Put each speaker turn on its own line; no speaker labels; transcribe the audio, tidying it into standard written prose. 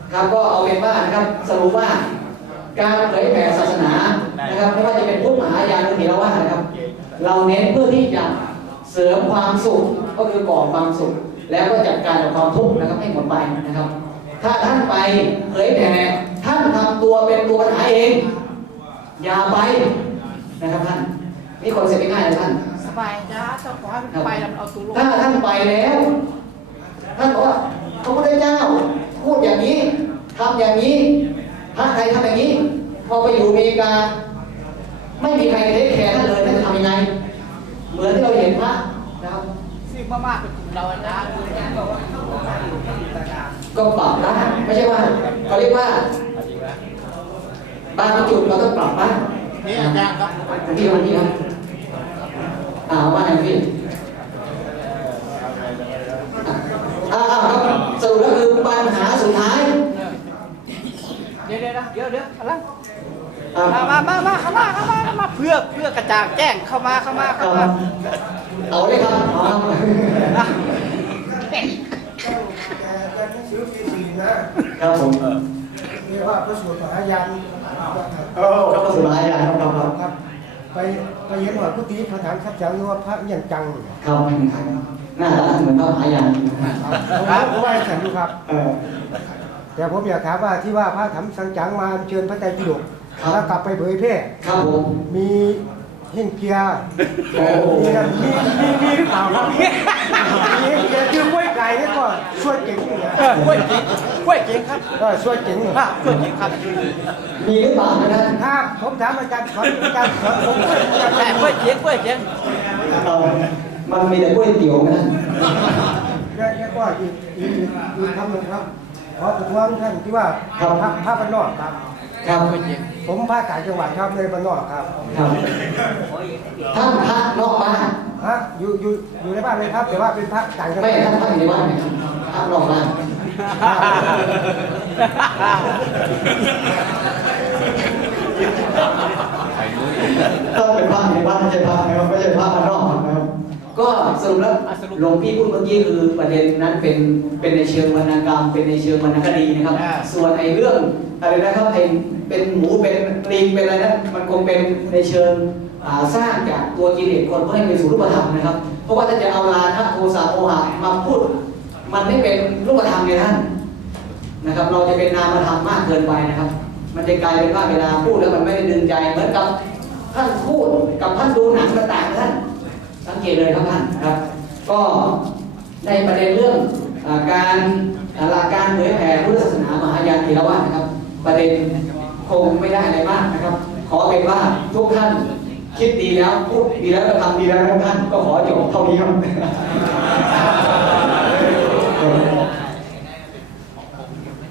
ครับก็เอาเป็นว่านะครับสรุปว่าการเผยแผ่ศาสนานะครับไม่ว่าจะเป็นพุทธมหายานหรือเถรวาทนะครับเราเน้นเพื่อที่จะเสริมความสุขก็คือก่อความสุขแล้วก็จัดการกับความทุกข์นะครับให้หมดไปนะครับถ้าท่านไปเผยแผ่ท่านทำตัวเป็นตัวปัญหาเองอย่าไปนะครับท่านนี่คอนเซ็ปต์ง่ายๆเลยท่าน
สบายนะเจ้าของไปแล้วเอาตัวลง
ถ้าท่านไปแล้วท่านบอกว่าพระพุทธเจ้าพูดอย่างนี้ทำอย่างนี้พระไทยทำอย่างนี้พอไปอยู่อเมริกาไม่มีใครเทคแคร์ท่านเลยท่านจะทำยังไงเหมือนที่เราเห็นพระนะครับ
ซึ่งมากๆเป็นกลุ่มเรานะ
ก็ปรับได้ไม่ใช่ว่าเขาเรียกว่าบางจุดเราต้องปรับบ้าง
นี่อาจารย์ครับ
พี่วันนี้ครับว่าไงพี่ครับสรุปแล้วคือปัญหาสุดท้าย
เดี๋ยวอะไรมาเพื่อกระจ่างแจ้งเข้ามา
เอาเลยครับครับผม
เรียกว่าพระสูตรมหายาน
ครับพระสูตรมหายาน
ครับไปเห็นว่าพุทธิพระฐานขัดจังหรือว่าพระยังจัง
ครับหน้าตาเหมือนพระมหายาน
ผมว่าฉันดูครับแต่ผมอยากถามว่าที่ว่าพระธรรมสังจังมาเชิญพระไตรปิฎกแล้วกลับไปเผยแพร่
ครับผม
มีเฮงเกียร์มีหรือเปล่าครับมีเฮงเกียร์ชื่อกล้วยไก่นี่ก็ช่วยเก่ง
กล้วยเก่งครับ
ช่วยเก่ง
ช่วยเก่งครับ
มีหรือเปล่า
นะครับผมถามอาจารย์สอนผม
กล้วยเก่ง
มันมีแต่กล้วยเตี๋ยวนะ
แล้วก็อีกคำหนึ่งครับขอประท้วงท่านที่ว่าพระบ้านนอกครับผมพระต่างจังหวัดครับในบ้านนอกครับ
ท่านพระนอกบ้าน
อยู่ในบ้านเลยครับแต่ว่าเป็นพระต่างจังหวัด
ไม่ท่านพระอยู่ในบ้านพระนอกบ้านถ้าเป็นพระในบ้านไม่ใช่พระนะครับไม่ใช่พระนอกนะครับก็สรุปแล้วหลวงพี่พูดเมื่อกี้คือประเด็นนั้นเป็นในเชิงวรรณกรรมเป็นในเชิงวรรณคดีนะครับส่วนไอ้เรื่องอะไรนะครับไอ้เป็นหมูเป็นลิงเป็นอะไรนะมันคงเป็นในเชิงสร้างจากตัวกิเลสคนเพื่อให้เป็นสู่รูปธรรมนะครับเพราะว่าถ้าจะเอาราคะโทสะโมหะมาพูดมันไม่เป็นรูปธรรมเลยท่านนะครับเราจะเป็นนามธรรมมากเกินไปนะครับมันจะกลายเป็นว่าเวลาพูดแล้วมันไม่ได้ดึงใจเหมือนกับท่านพูดกับท่านดูหนังมันต่างกันท่านสังเกตเลยครับท่านครับก็ในประเด็นเรื่องการหลักการเผยแผ่พุทธศาสนามหายานเถรวาทนะครับประเด็นคงไม่ได้อะไรมากนะครับขอเป็นว่าทุกท่านคิดดีแล้วพูดดีแล้วทำดีแล้วทุกท่านก็ขอจบเท่านี้ครับ